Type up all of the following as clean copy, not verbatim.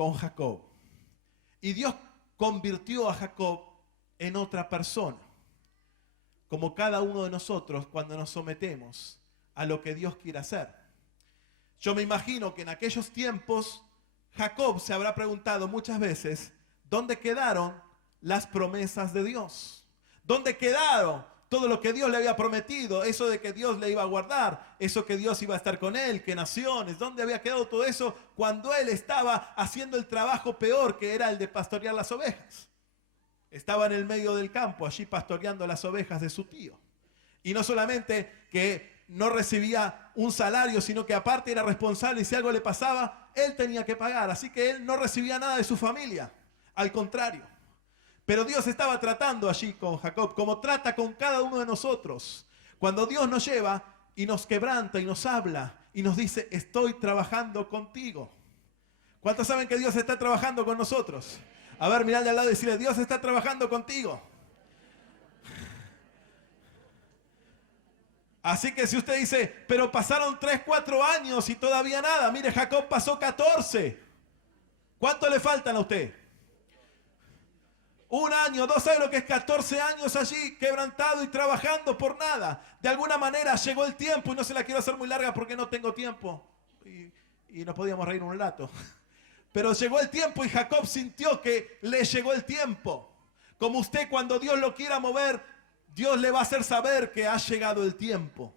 con Jacob. Y Dios convirtió a Jacob en otra persona. Como cada uno de nosotros cuando nos sometemos a lo que Dios quiere hacer. Yo me imagino que en aquellos tiempos Jacob se habrá preguntado muchas veces, ¿dónde quedaron las promesas de Dios? ¿Dónde quedaron todo lo que Dios le había prometido? Eso de que Dios le iba a guardar, eso que Dios iba a estar con él, que naciones, ¿dónde había quedado todo eso cuando él estaba haciendo el trabajo peor que era el de pastorear las ovejas? Estaba en el medio del campo, allí pastoreando las ovejas de su tío. Y no solamente que no recibía un salario, sino que aparte era responsable y si algo le pasaba, él tenía que pagar. Así que él no recibía nada de su familia, al contrario. Pero Dios estaba tratando allí con Jacob, como trata con cada uno de nosotros. Cuando Dios nos lleva y nos quebranta y nos habla y nos dice, estoy trabajando contigo. ¿Cuántos saben que Dios está trabajando con nosotros? A ver, mirad de al lado y decirle, Dios está trabajando contigo. Así que si usted dice, pero pasaron 3, 4 años y todavía nada. Mire, Jacob pasó 14. ¿Cuánto le faltan a usted? 1 año, 2, ¿sabe lo que es 14 años allí quebrantado y trabajando por nada? De alguna manera llegó el tiempo, y no se la quiero hacer muy larga porque no tengo tiempo. Y nos podíamos reír un rato. Pero llegó el tiempo y Jacob sintió que le llegó el tiempo. Como usted cuando Dios lo quiera mover, Dios le va a hacer saber que ha llegado el tiempo.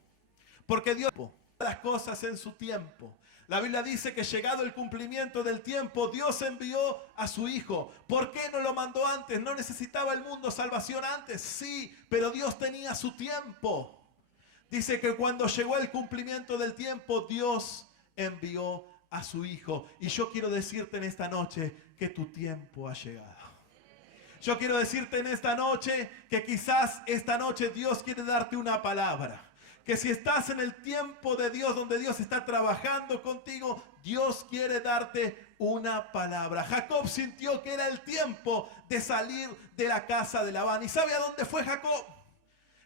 Porque Dios las cosas en su tiempo. La Biblia dice que llegado el cumplimiento del tiempo, Dios envió a su Hijo. ¿Por qué no lo mandó antes? ¿No necesitaba el mundo salvación antes? Sí, pero Dios tenía su tiempo. Dice que cuando llegó el cumplimiento del tiempo, Dios envió a su Hijo. Y yo quiero decirte en esta noche que tu tiempo ha llegado. Yo quiero decirte en esta noche que quizás esta noche Dios quiere darte una palabra. Que si estás en el tiempo de Dios, donde Dios está trabajando contigo, Dios quiere darte una palabra. Jacob sintió que era el tiempo de salir de la casa de Labán. ¿Y sabe a dónde fue Jacob?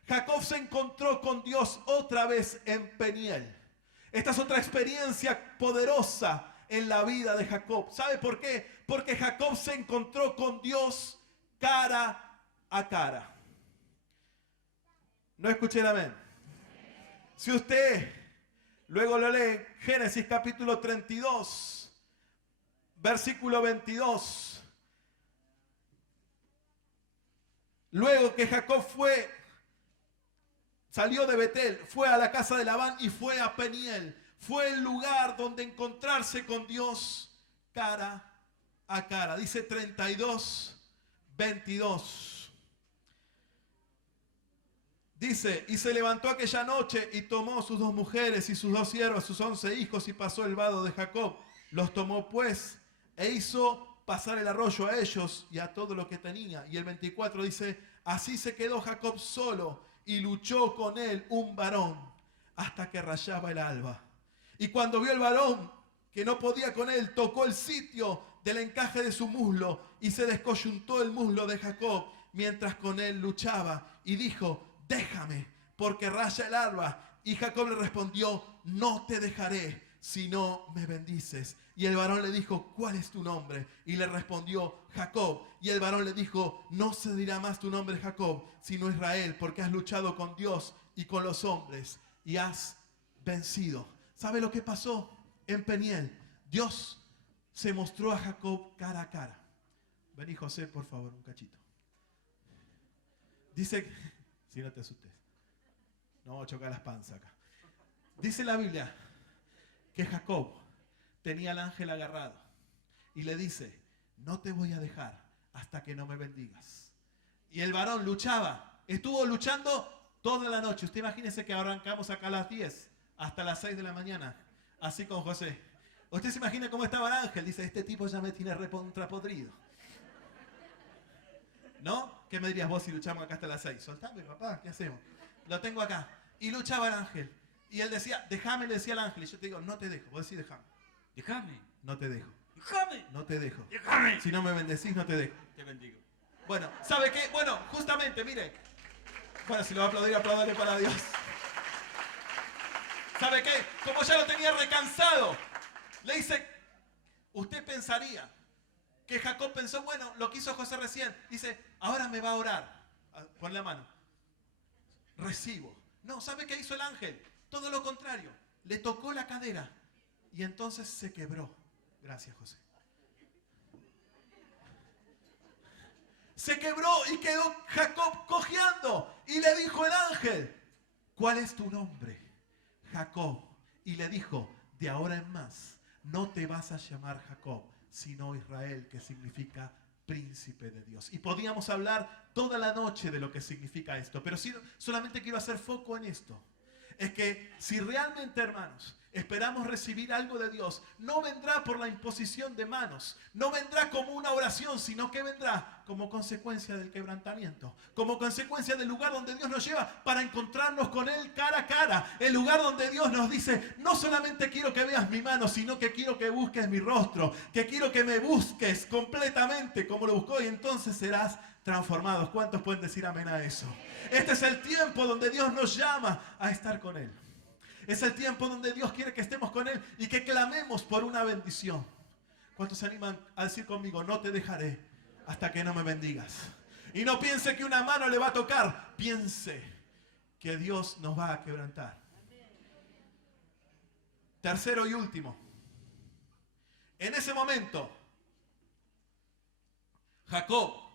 Jacob se encontró con Dios otra vez en Peniel. Esta es otra experiencia poderosa en la vida de Jacob. ¿Sabe por qué? Porque Jacob se encontró con Dios cara a cara. No escuché el amén. Si usted luego lo lee, Génesis capítulo 32, versículo 22. Luego que Jacob salió de Betel, fue a la casa de Labán y fue a Peniel. Fue el lugar donde encontrarse con Dios cara a cara. Dice 32, 22. Dice, y se levantó aquella noche y tomó sus 2 mujeres y sus 2 siervas, sus 11 hijos y pasó el vado de Jacob. Los tomó pues e hizo pasar el arroyo a ellos y a todo lo que tenía. Y el 24 dice, así se quedó Jacob solo y luchó con él un varón hasta que rayaba el alba. Y cuando vio el varón que no podía con él, tocó el sitio del encaje de su muslo y se descoyuntó el muslo de Jacob mientras con él luchaba y dijo, déjame, porque raya el alba. Y Jacob le respondió, no te dejaré si no me bendices. Y el varón le dijo, ¿cuál es tu nombre? Y le respondió, Jacob. Y el varón le dijo, no se dirá más tu nombre Jacob, sino Israel, porque has luchado con Dios y con los hombres y has vencido. ¿Sabe lo que pasó en Peniel? Dios se mostró a Jacob cara a cara. Vení, José, por favor, un cachito. Dice, si no te asustes, no vamos a chocar las panzas acá. Dice la Biblia que Jacob tenía al ángel agarrado y le dice, no te voy a dejar hasta que no me bendigas. Y el varón luchaba, estuvo luchando toda la noche. Usted imagínese que arrancamos acá a las 10 hasta las 6 de la mañana, así con José. Usted se imagina cómo estaba el ángel. Dice, este tipo ya me tiene recontrapodrido. ¿No? ¿Qué me dirías vos si luchamos acá hasta las 6? Soltame, papá, ¿qué hacemos? Lo tengo acá. Y luchaba el ángel. Y él decía, déjame, le decía al ángel. Y yo te digo, no te dejo. Vos decís, déjame. Déjame. No te dejo. Déjame. No te dejo. Déjame. Si no me bendecís, no te dejo. Te bendigo. Bueno, ¿sabe qué? Bueno, justamente, mire. Bueno, si lo va a aplaudir, apláudale para Dios. ¿Sabe qué? Como ya lo tenía recansado, le dice, usted pensaría que Jacob pensó, bueno, lo que hizo José recién. Dice, ahora me va a orar. Pon la mano. Recibo. No, ¿sabe qué hizo el ángel? Todo lo contrario. Le tocó la cadera y entonces se quebró. Gracias, José. Se quebró y quedó Jacob cojeando. Y le dijo el ángel, ¿cuál es tu nombre? Jacob. Y le dijo, de ahora en más, no te vas a llamar Jacob, sino Israel, que significa príncipe de Dios. Y podíamos hablar toda la noche de lo que significa esto, pero solamente quiero hacer foco en esto. Es que si realmente, hermanos, esperamos recibir algo de Dios, no vendrá por la imposición de manos, no vendrá como una oración, sino que vendrá como consecuencia del quebrantamiento, como consecuencia del lugar donde Dios nos lleva para encontrarnos con Él cara a cara, el lugar donde Dios nos dice, no solamente quiero que veas mi mano, sino que quiero que busques mi rostro, que quiero que me busques completamente como lo buscó, y entonces serás transformados. ¿Cuántos pueden decir amén a eso? Este es el tiempo donde Dios nos llama a estar con Él. Es el tiempo donde Dios quiere que estemos con Él y que clamemos por una bendición. ¿Cuántos se animan a decir conmigo, no te dejaré hasta que no me bendigas? Y no piense que una mano le va a tocar, piense que Dios nos va a quebrantar. Tercero y último. En ese momento, Jacob,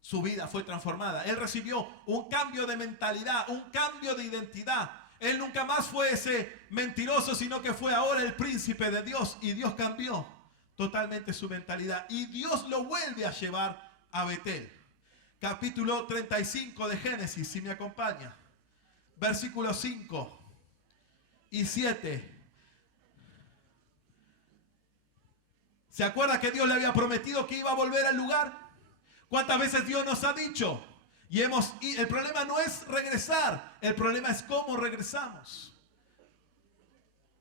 su vida fue transformada. Él recibió un cambio de mentalidad, un cambio de identidad. Él nunca más fue ese mentiroso, sino que fue ahora el príncipe de Dios. Y Dios cambió totalmente su mentalidad. Y Dios lo vuelve a llevar a Betel. Capítulo 35 de Génesis, si me acompaña. Versículos 5 y 7. ¿Se acuerda que Dios le había prometido que iba a volver al lugar? ¿Cuántas veces Dios nos ha dicho? Y el problema no es regresar, el problema es cómo regresamos.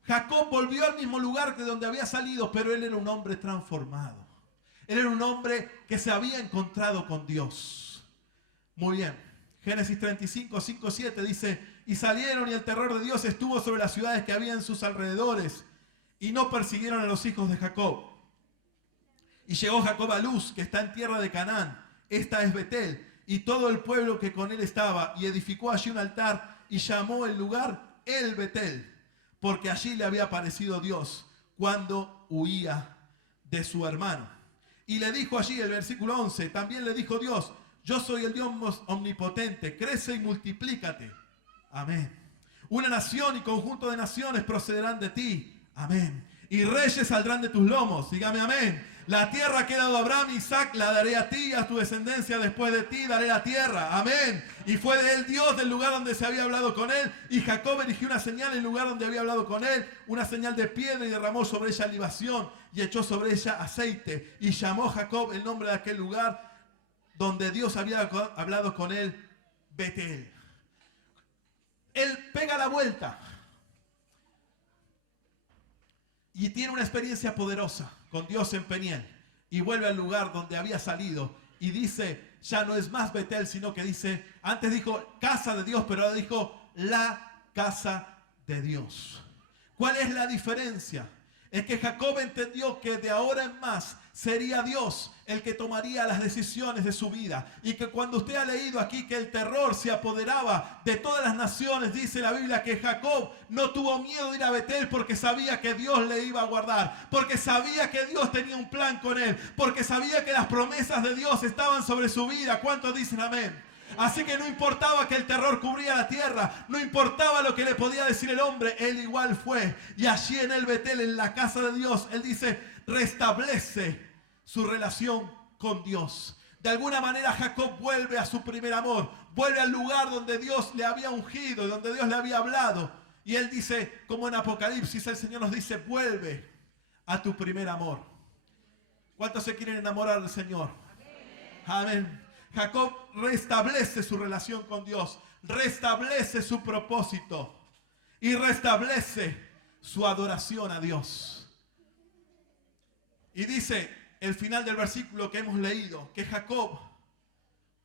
Jacob volvió al mismo lugar de donde había salido, pero él era un hombre transformado. Él era un hombre que se había encontrado con Dios. Muy bien. Génesis 35, 5, 7 dice, y salieron y el terror de Dios estuvo sobre las ciudades que había en sus alrededores y no persiguieron a los hijos de Jacob. Y llegó Jacob a Luz, que está en tierra de Canaán. Esta es Betel, y todo el pueblo que con él estaba, y edificó allí un altar, y llamó el lugar El Betel, porque allí le había aparecido Dios, cuando huía de su hermano. Y le dijo allí, el versículo 11, también le dijo Dios, yo soy el Dios omnipotente, crece y multiplícate. Amén. Una nación y conjunto de naciones procederán de ti. Amén. Y reyes saldrán de tus lomos. Dígame amén. La tierra que he dado a Abraham y Isaac la daré a ti y a tu descendencia después de ti daré la tierra. Amén. Y fue de él Dios del lugar donde se había hablado con él. Y Jacob erigió una señal en el lugar donde había hablado con él, una señal de piedra, y derramó sobre ella libación y echó sobre ella aceite. Y llamó Jacob el nombre de aquel lugar donde Dios había hablado con él, Betel. Él pega la vuelta y tiene una experiencia poderosa con Dios en Peniel. Y vuelve al lugar donde había salido. Y dice, ya no es más Betel, sino que dice, antes dijo casa de Dios, pero ahora dijo la casa de Dios. ¿Cuál es la diferencia? Es que Jacob entendió que de ahora en más sería Dios el que tomaría las decisiones de su vida. Y que cuando usted ha leído aquí que el terror se apoderaba de todas las naciones, dice la Biblia que Jacob no tuvo miedo de ir a Betel porque sabía que Dios le iba a guardar, porque sabía que Dios tenía un plan con él, porque sabía que las promesas de Dios estaban sobre su vida. ¿Cuántos dicen amén? Así que no importaba que el terror cubría la tierra, no importaba lo que le podía decir el hombre, él igual fue. Y allí en el Betel, en la casa de Dios, él dice, restablece su relación con Dios. De alguna manera Jacob vuelve a su primer amor, vuelve al lugar donde Dios le había ungido, donde Dios le había hablado. Y él dice, como en Apocalipsis, el Señor nos dice, vuelve a tu primer amor. ¿Cuántos se quieren enamorar del Señor? Amén. Jacob restablece su relación con Dios, restablece su propósito y restablece su adoración a Dios. Y dice el final del versículo que hemos leído, que Jacob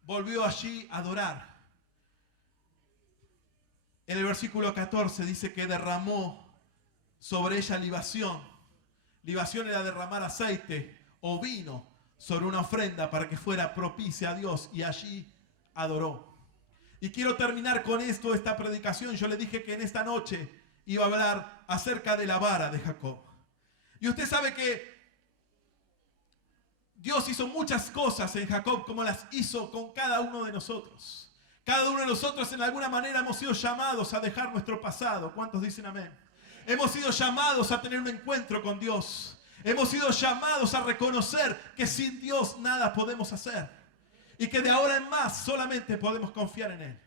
volvió allí a adorar. En el versículo 14 dice que derramó sobre ella libación. Libación era derramar aceite o vino sobre una ofrenda para que fuera propicia a Dios, y allí adoró. Y quiero terminar con esto, esta predicación. Yo le dije que en esta noche iba a hablar acerca de la vara de Jacob. Y usted sabe que Dios hizo muchas cosas en Jacob como las hizo con cada uno de nosotros. Cada uno de nosotros en alguna manera hemos sido llamados a dejar nuestro pasado. ¿Cuántos dicen amén? Hemos sido llamados a tener un encuentro con Dios. Hemos sido llamados a reconocer que sin Dios nada podemos hacer. Y que de ahora en más solamente podemos confiar en Él.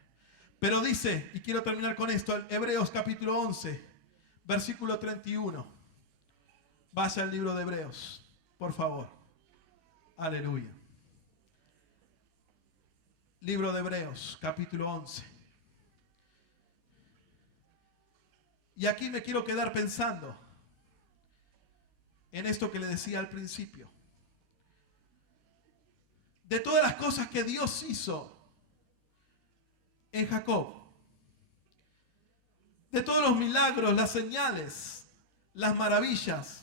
Pero dice, y quiero terminar con esto, Hebreos capítulo 11, versículo 31. Vaya al libro de Hebreos, por favor. Aleluya. Libro de Hebreos, capítulo 11. Y aquí me quiero quedar pensando en esto que le decía al principio. De todas las cosas que Dios hizo en Jacob, de todos los milagros, las señales, las maravillas,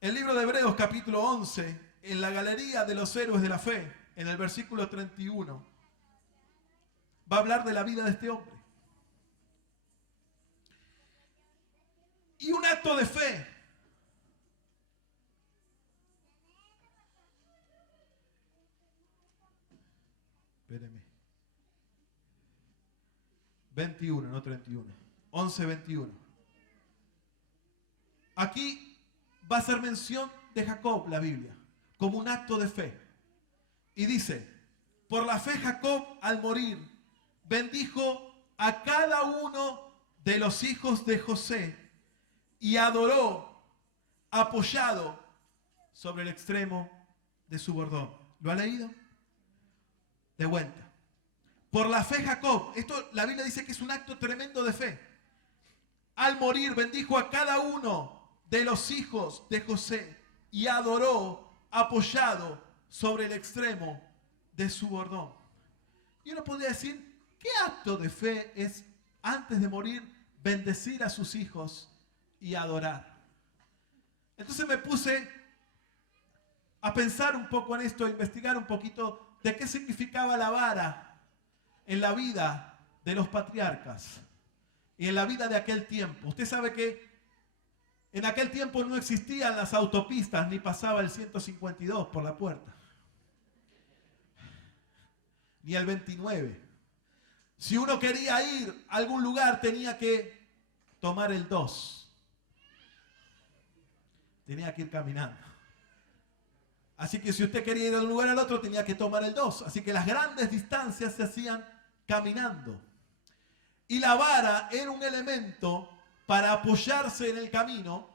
el libro de Hebreos capítulo 11, en la galería de los héroes de la fe, en el versículo 31, va a hablar de la vida de este hombre. Y un acto de fe. Espéreme. 21, no 31. 11, 21. Aquí va a ser mención de Jacob la Biblia, como un acto de fe. Y dice, por la fe Jacob al morir bendijo a cada uno de los hijos de José y adoró apoyado sobre el extremo de su bordón. ¿Lo ha leído? De vuelta. Por la fe Jacob, esto la Biblia dice que es un acto tremendo de fe. Al morir bendijo a cada uno de los hijos de José y adoró apoyado sobre el extremo de su bordón. Y uno podría decir, ¿qué acto de fe es antes de morir bendecir a sus hijos y adorar? Entonces me puse a pensar un poco en esto, a investigar un poquito de qué significaba la vara en la vida de los patriarcas y en la vida de aquel tiempo. Usted sabe que en aquel tiempo no existían las autopistas ni pasaba el 152 por la puerta, ni el 29. Si uno quería ir a algún lugar tenía que tomar el 2. Tenía que ir caminando. Así que si usted quería ir de un lugar al otro tenía que tomar el 2. Así que las grandes distancias se hacían caminando. Y la vara era un elemento para apoyarse en el camino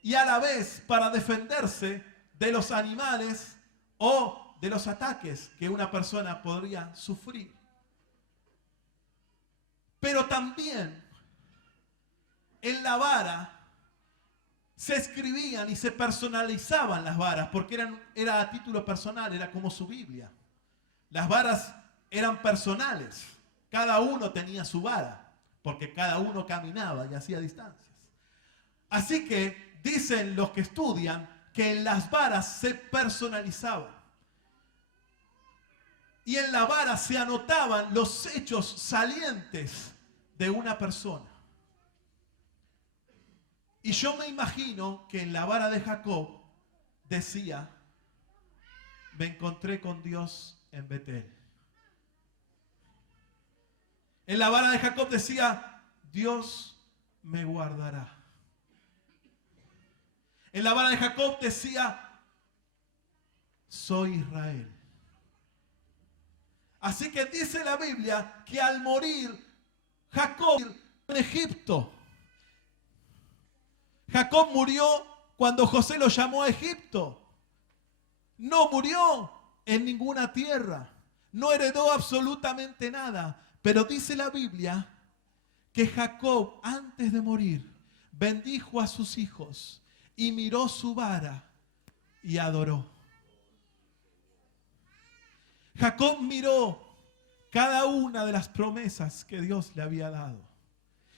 y a la vez para defenderse de los animales o de los ataques que una persona podría sufrir. Pero también en la vara se escribían y se personalizaban las varas, porque era a título personal, era como su Biblia. Las varas eran personales, cada uno tenía su vara, porque cada uno caminaba y hacía distancias. Así que dicen los que estudian que en las varas se personalizaban. Y en la vara se anotaban los hechos salientes de una persona. Y yo me imagino que en la vara de Jacob decía, me encontré con Dios en Betel. En la vara de Jacob decía, Dios me guardará. En la vara de Jacob decía, soy Israel. Así que dice la Biblia que al morir Jacob en Egipto, Jacob murió cuando José lo llamó a Egipto. No murió en ninguna tierra. No heredó absolutamente nada. Pero dice la Biblia que Jacob, antes de morir, bendijo a sus hijos y miró su vara y adoró. Jacob miró cada una de las promesas que Dios le había dado.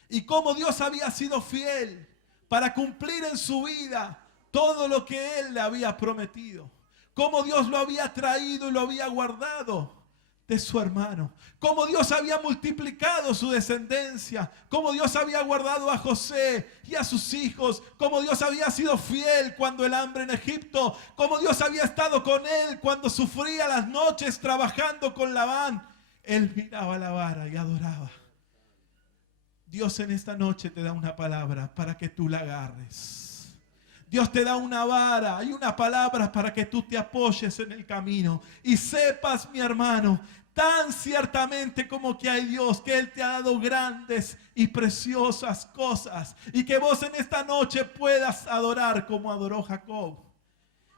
Y cómo Dios había sido fiel para cumplir en su vida todo lo que Él le había prometido, cómo Dios lo había traído y lo había guardado de su hermano, cómo Dios había multiplicado su descendencia, cómo Dios había guardado a José y a sus hijos, cómo Dios había sido fiel cuando el hambre en Egipto, cómo Dios había estado con él cuando sufría las noches trabajando con Labán. Él miraba la vara y adoraba. Dios en esta noche te da una palabra para que tú la agarres. Dios te da una vara y una palabra para que tú te apoyes en el camino y sepas, mi hermano, tan ciertamente como que hay Dios, que Él te ha dado grandes y preciosas cosas y que vos en esta noche puedas adorar como adoró Jacob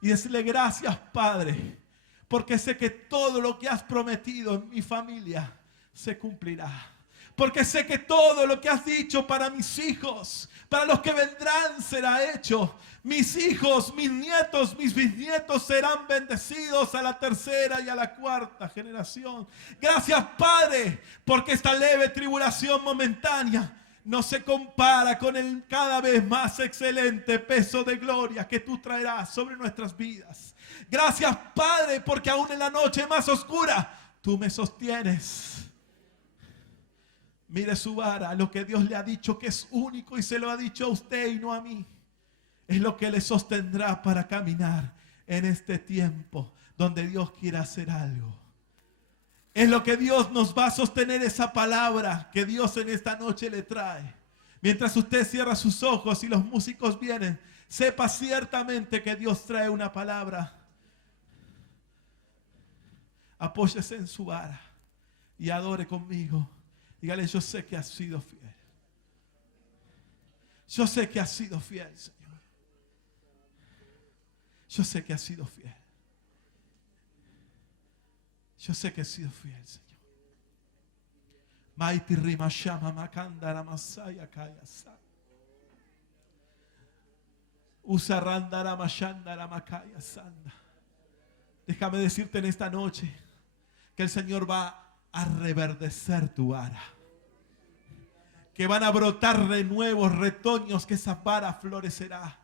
y decirle: gracias, Padre, porque sé que todo lo que has prometido en mi familia se cumplirá. Porque sé que todo lo que has dicho para mis hijos, para los que vendrán, será hecho. Mis hijos, mis nietos, mis bisnietos serán bendecidos a la tercera y a la cuarta generación. Gracias, Padre, porque esta leve tribulación momentánea no se compara con el cada vez más excelente peso de gloria que tú traerás sobre nuestras vidas. Gracias, Padre, porque aún en la noche más oscura tú me sostienes. Mire su vara, lo que Dios le ha dicho que es único y se lo ha dicho a usted y no a mí. Es lo que le sostendrá para caminar en este tiempo donde Dios quiera hacer algo. Es lo que Dios nos va a sostener, esa palabra que Dios en esta noche le trae. Mientras usted cierra sus ojos y los músicos vienen, sepa ciertamente que Dios trae una palabra. Apóyese en su vara y adore conmigo. Dígale: yo sé que has sido fiel. Yo sé que has sido fiel, Señor. Yo sé que has sido fiel. Yo sé que has sido fiel, Señor. Maiti rima shama makandara masaya kayasa. Usarandara mashandara makaya sanda. Déjame decirte en esta noche que el Señor va a reverdecer tu vara, que van a brotar de nuevos retoños, que esa vara florecerá,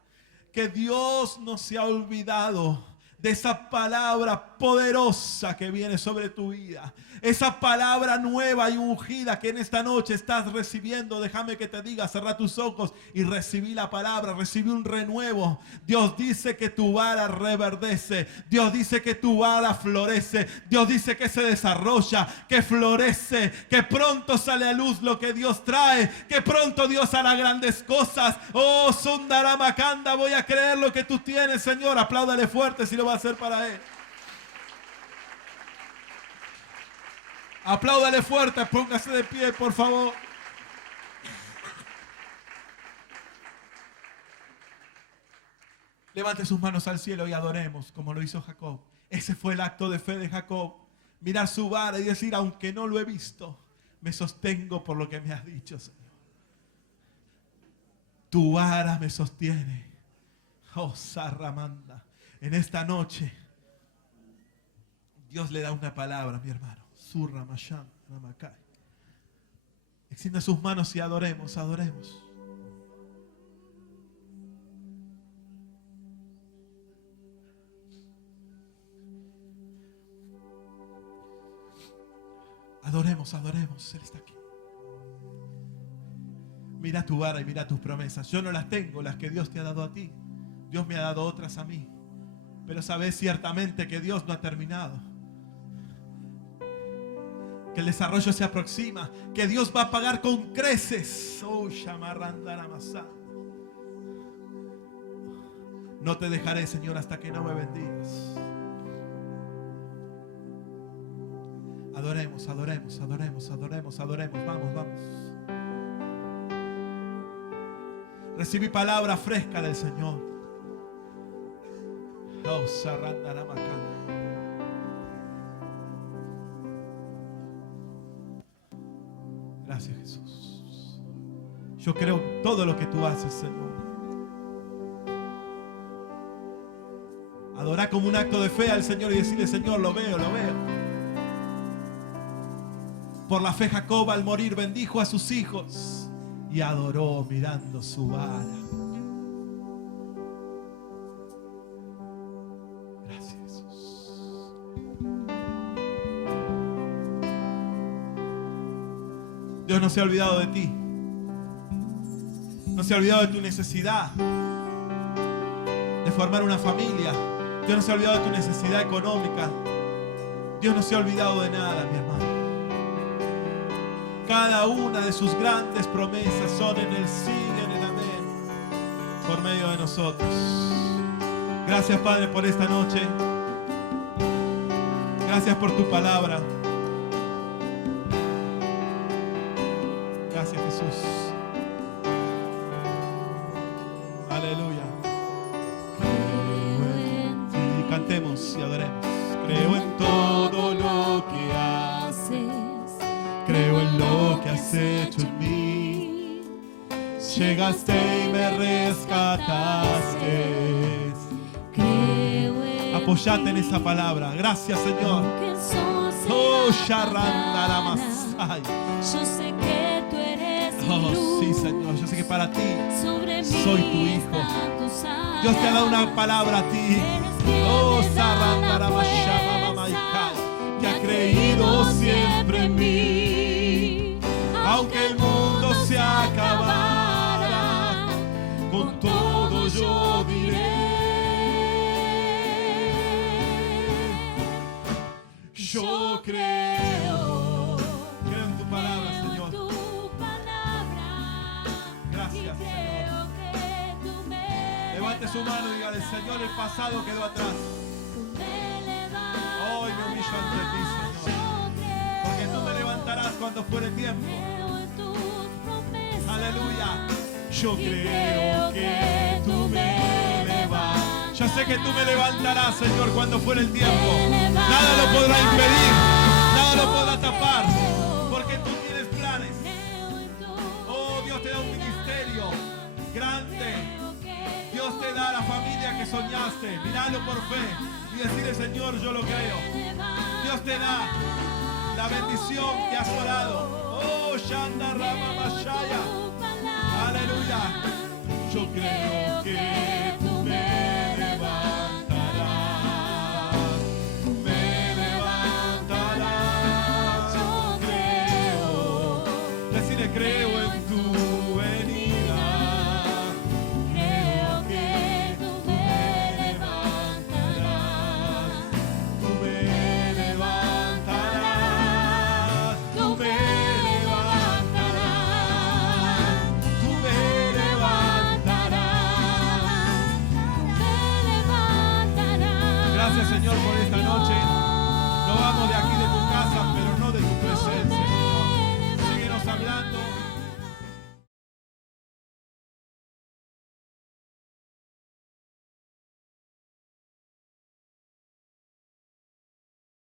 que Dios no se ha olvidado de esa palabra poderosa que viene sobre tu vida, esa palabra nueva y ungida que en esta noche estás recibiendo. Déjame que te diga: cerra tus ojos y recibí la palabra, recibí un renuevo. Dios dice que tu vara reverdece, Dios dice que tu vara florece, Dios dice que se desarrolla, que florece, que pronto sale a luz lo que Dios trae, que pronto Dios hará grandes cosas. Oh, Sundaramacanda, voy a creer lo que tú tienes, Señor. Apláudale fuerte si lo va a hacer para Él. Apláudale fuerte, póngase de pie, por favor. Levante sus manos al cielo y adoremos como lo hizo Jacob. Ese fue el acto de fe de Jacob. Mirar su vara y decir: aunque no lo he visto, me sostengo por lo que me has dicho, Señor. Tu vara me sostiene. Oh, Sarramanda. En esta noche Dios le da una palabra, mi hermano. Surra Mashan Namakai. Extienda sus manos y adoremos, adoremos. Adoremos, adoremos. Él está aquí. Mira tu vara y mira tus promesas. Yo no las tengo, las que Dios te ha dado a ti. Dios me ha dado otras a mí. Pero sabes ciertamente que Dios no ha terminado. Que el desarrollo se aproxima. Que Dios va a pagar con creces. Oh, Shamarandaramasá. No te dejaré, Señor, hasta que no me bendigas. Adoremos, adoremos, adoremos, adoremos, adoremos. Vamos, vamos. Recibí palabra fresca del Señor. Oh, Sarandaramakanda. Gracias, Jesús. Yo creo en todo lo que tú haces, Señor. Adorar como un acto de fe al Señor y decirle: Señor, lo veo, lo veo. Por la fe Jacob al morir bendijo a sus hijos y adoró mirando su vara. Dios no se ha olvidado de ti. No se ha olvidado de tu necesidad de formar una familia. Dios no se ha olvidado de tu necesidad económica. Dios no se ha olvidado de nada, mi hermano. Cada una de sus grandes promesas son en el sí y en el amén por medio de nosotros. Gracias, Padre, por esta noche. Gracias por tu palabra. Gracias, Jesús. Aleluya. Y cantemos y adoremos. Creo en todo lo que haces. Creo en lo que has hecho en mí. Llegaste y me rescataste. Apoyate en esa palabra. Gracias, Señor. Oh, Sharandaramasai. Yo sé que tú eres mi luz. Oh, sí, Señor. Yo sé que para ti soy tu hijo. Dios te ha dado una palabra a ti. Oh, Sarandaramashamamamaikai, que ha creído siempre en mí. Aunque el mundo se acabara, con todo yo diré. Yo creo en tu palabra, Señor. Gracias, Señor. Levante su mano y dígale: Señor, el pasado quedó atrás. Hoy me humillo ante ti, Señor, porque tú me levantarás cuando fuere tiempo. Aleluya. Yo creo que tú me levantarás. Yo sé que tú me levantarás, Señor, cuando fuere el tiempo. Nada lo podrá impedir, nada lo podrá tapar, porque tú tienes planes. Oh, Dios te da un ministerio grande. Dios te da la familia que soñaste. Míralo por fe y decirle: Señor, yo lo creo. Dios te da la bendición que has orado. Oh, Shanda Rama Mashaya. Aleluya. Yo creo que tú me levantarás. Tú me levantarás. Yo creo. Decirle: creo en tu venida. Creo que tú me levantarás. Tú me levantarás. Tú me levantarás. Tú me levantarás. Gracias, Señor, por